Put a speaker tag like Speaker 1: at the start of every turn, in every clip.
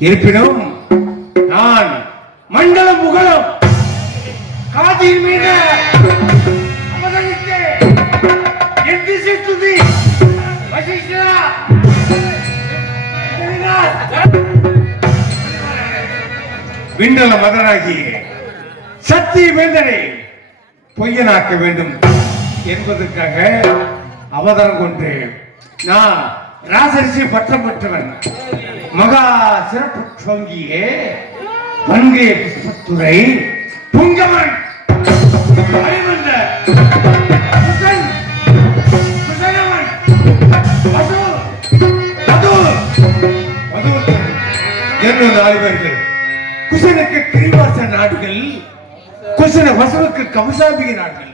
Speaker 1: இருப்பினும் நான் மண்டலம் புகழும் காதியின் மீது அமர்ந்திருந்தே என் திசை துதி விண்டல மதனாகி சக்தி வேந்தனை பொய்யனாக்க வேண்டும் என்பதற்காக அவதாரம் கொண்டு நான் ராசரிசி பட்டம் பெற்றவன். மகா சிறப்பு சொங்கியே பங்கே புஷ்பத்துறை புங்கவன் அறிவந்த குசனுக்கு கிரிவாச நாடுகள் குசன வசுவுக்கு கமசாபிக நாடுகள்.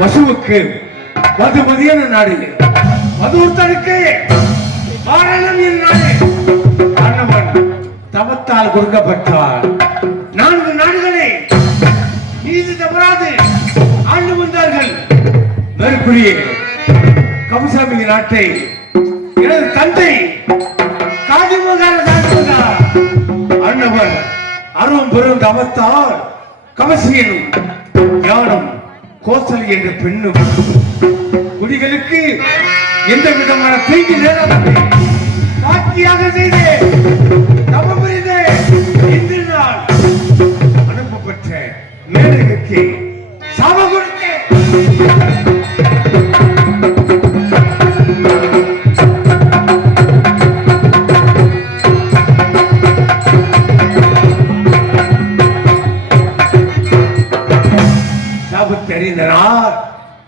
Speaker 1: வசுவுக்கு மதுமதியான நாடு மதுவத்தனுக்கு மாரணம் என் தவத்தால் கொடுக்கப்பட்டார் நான்கு நாடுகளை நீதி தவறாது ஆண்டு வந்தார்கள். மேற்கூறிய கமசாமிக நாட்டை எனது தந்தை காதிமகார தாழ்ந்தார் அண்ணவன் அருவம் பெரும் தவத்தால் கமசியனும் ஞானம் கோசலி என்ற பெண்ணும் குடிகளுக்கு எந்த விதமான செய்தி நேரத்தை சாட்சியாக செய்து தவம் புரிந்து இன்று அனுப்பப்பட்ட கொடுத்தேன்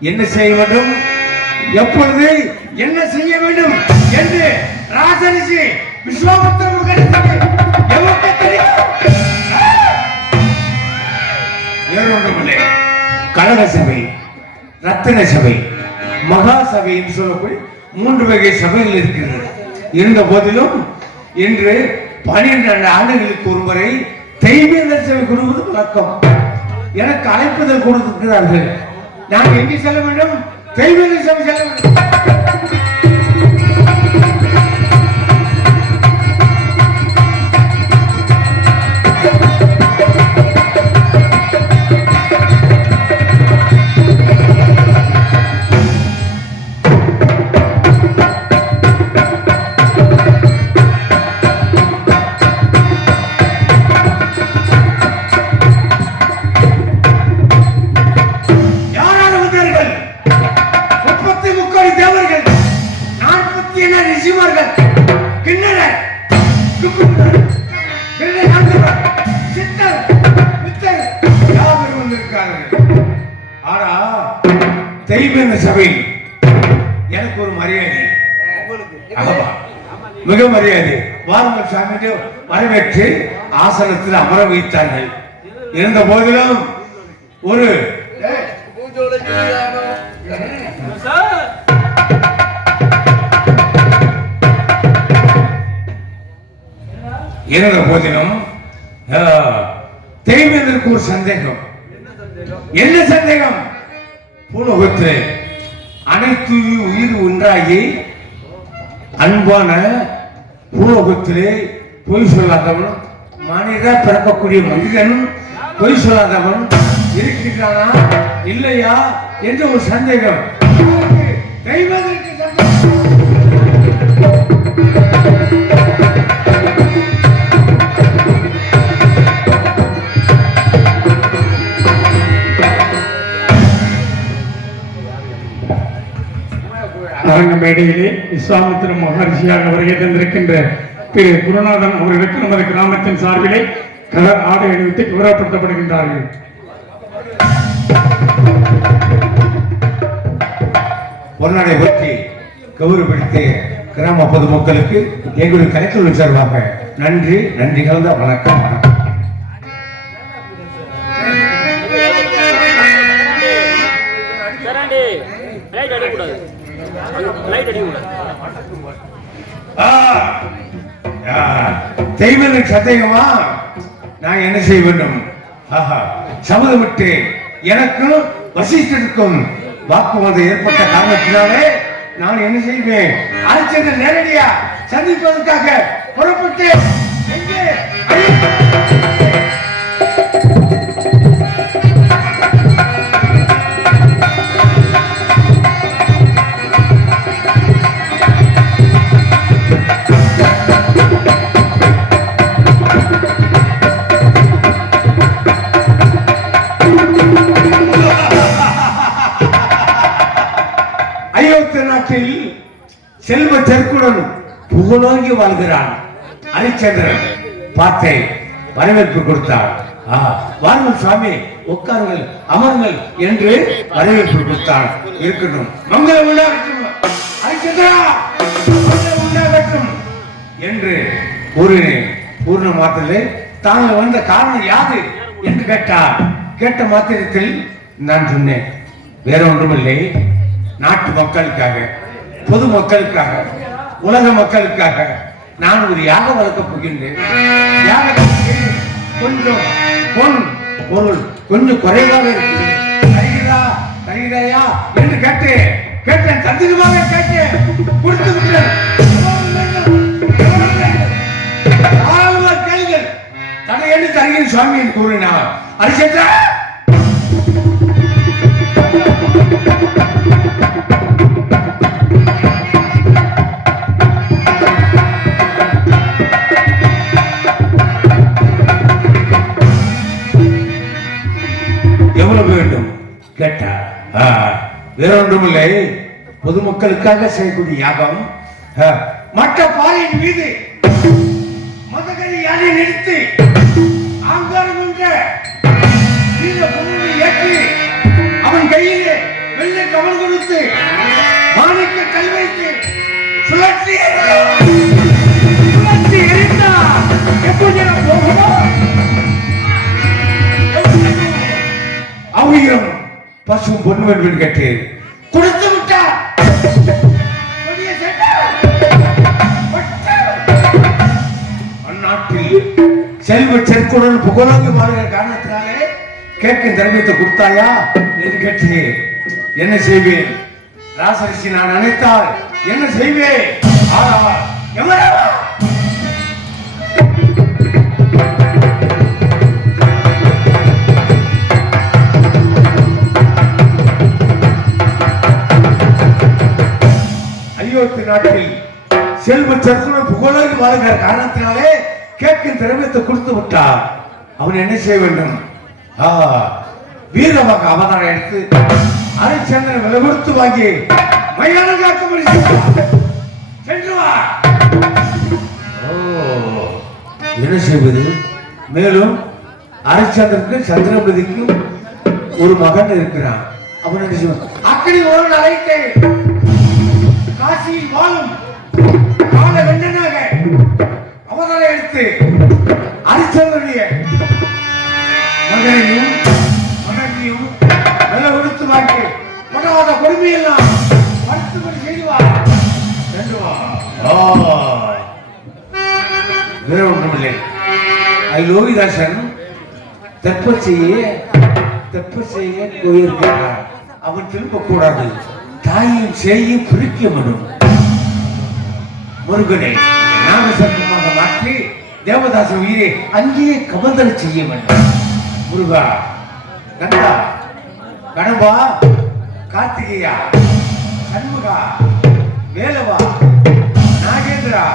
Speaker 1: என்ன செய்ய வேண்டும்? எப்பொழுது என்ன செய்ய வேண்டும் என்று ராசரிசி விஸ்வாமித்திர மகனுக்கு எவருக்கு தெரியும்? வேறொன்றுமில்லை. கழக சபை ரத்தின சபை மகா சபை என்று சொல்லக்கூடிய மூன்று வகை சபைகள் இருக்கிறது இருந்த போதிலும் இன்று பனிரெண்டு ஆண்டுகளுக்கு ஒரு முறை தெய்வீக சபை கொடுப்பது வழக்கம். எனக்கு அழைப்புதல் கொடுத்திருக்கிறார்கள். நான் எங்கே செல்ல வேண்டும்? தெய்வீக சபை செல்ல வேண்டும். Thank you. தெய்வீக சபை எனக்கு ஒரு மரியாதை. மிக மரியாதை. வாருங்கள் சாமி வரவேற்று ஆசனத்தில் அமர வைத்தார்கள். இருந்த போதிலும் ஒரு இருந்த போதிலும் தெய்வத்திற்கு ஒரு சந்தேகம். என்ன சந்தேகம்? பூலோகத்தில் அனைத்து உயிர் ஒன்றாகி அன்பான பூலோகத்திலே பொய் சொல்லாதவன் மனித பிறக்கக்கூடிய மனிதன் பொய் சொல்லாதவன் இருக்கிறானா இல்லையா என்ற ஒரு சந்தேகம். தெய்வதற்கு சந்தேகம்.
Speaker 2: அரங்க மேடையிலே விஸ்வாமித்திர மகர்ஷியாக வருகை தந்திருக்கின்ற திரு குருநாதன் அவர்களுக்கு நமது கிராமத்தின் சார்பிலே கலர் ஆடை அணிவித்து கௌரவப்படுத்தப்படுகின்றார்கள்.
Speaker 1: பொன்னாடை பற்றி கௌரவப்படுத்திய கிராம பொதுமக்களுக்கு எங்களுடைய கலைத்துறை சார்பாக நன்றி நன்றி கலந்த வணக்கம் வணக்கம்.
Speaker 3: லைட்
Speaker 1: தெய்வனுக்கு சந்தேகமா? நான் என்ன செய்ய வேண்டும்? ஆஹா சம்மதமிட்டு எனக்கும் வசிஷ்டருக்கும் வாக்குவாதம் ஏற்பட்ட காரணத்தினாலே நான் என்ன செய்வேன்? அழைச்சது நேரடியா சந்திப்பதற்காக புறப்பட்டு எங்கே? செருக்குடன் புகழோங்கி வாழ்கிறான். ஹரிச்சந்திரன் பார்த்தேன். வரவேற்பு கொடுத்தார். ஆ, வாருங்கள் சுவாமி உட்காருங்கள் அமருங்கள் என்று வரவேற்பு கொடுத்தார். இருக்கட்டும். மங்களம் உண்டாகட்டும். ஹரிச்சந்திரா உண்டாகட்டும் என்று கூறினேன். பூர்ண மாத்திலே தாங்கள் வந்த காரணம் யாது என்று கேட்டார். கேட்ட மாத்திரத்தில் நான் சொன்னேன். வேற ஒன்றுமில்லை. நாட்டு மக்களுக்காக. பொது மக்களுக்காக உலக மக்களுக்காக நான் ஒரு யாகம் வளர்க்கப் போகின்றேன். யாக கொஞ்சம் பொன் பொருள் கொஞ்சம் குறைவாக இருக்குது தருகிறா தருகிறாயா என்று கேட்டேன். கேட்டேன் தந்திரமாக கேட்டேன். கொடுத்து விட்டேன். கேளுங்கள். தடையென்று தருகிறேன் சுவாமி என்று கூறினார். அரிசேந்திரா ஒன்றுமில்லை பொதுமக்களுக்காக செய்யக்கூடிய யாகம். மற்ற பாறையின் மீது மதகரி யானை நிறுத்தி ஆங்காரம் என்ற ஏற்றி அவன் கையிலே வெள்ளை கவல் கொடுத்து மாணிக்க கல் வைத்து சுழற்சி சுழற்சி சுழற்றி எப்படி நான் போகுமோ? அவ்வியம் பசும் பொண்ணு வேண்டும் கேட்டு கொடுத்து விட்டார். செல்வ செற்குடன் புகழோங்கி மாறுகிற காரணத்தினாலே கேட்கும் திரவியத்தை கொடுத்தாயா என்று கேட்டு என்ன செய்வேன்? ராசரிசி நான் நினைத்தால் என்ன செய்வேன்? ஆனா எவரவா செல்வ சர்க்குடன் புகழோங்கி வாழ்கிற காரணத்தினாலே கேட்கும் திரவியத்தை கொடுத்து விட்டார். அவன் என்ன செய்ய வேண்டும்? ஆ, வீரவாக அவதாரம் எடுத்து ஹரிச்சந்திரன் விலை கொடுத்து வாங்கி மையான காக்கும்படி சென்று வா ஓ என்ன செய்வது? மேலும் அரைச்சந்திரனுக்கு சந்திரபதிக்கும் ஒரு மகன் இருக்கிறான் அவன் என்ன செய்வான்? அக்கடி ஒரு அழைத்தேன் காசியில் வாழும். கொண்டாத கொடுமையெல்லாம் வேற ஒன்றுமில்லை ஐ லோகிதாசன் செய்ய தப்ப செய்ய போயிருக்கிறார் அவன் திரும்ப கூடாது தாயும் செய்யும் பிரிக்க மனும் முருகனை நாமசர்ப்பமாக மாற்றி தேவதாச உயிரை அங்கேயே கமந்தல் செய்ய வேண்டும். முருகா கந்தா கணவா கார்த்திகேயா சண்முகா வேலவா நாகேந்திரா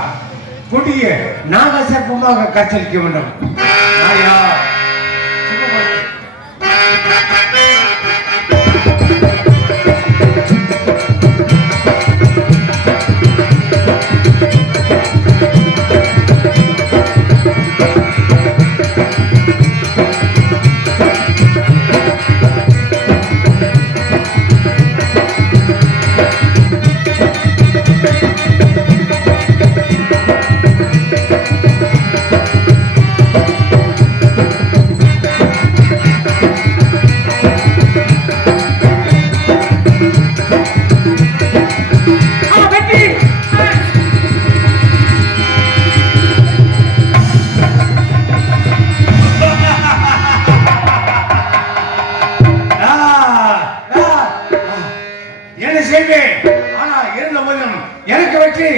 Speaker 1: கொடிய நாகசர்ப்பமாக காட்சியளிக்க வேண்டும். நாயா சிவபக்தி சேர்ந்தேன். ஆனா இருந்த போதும் எனக்கு வச்சு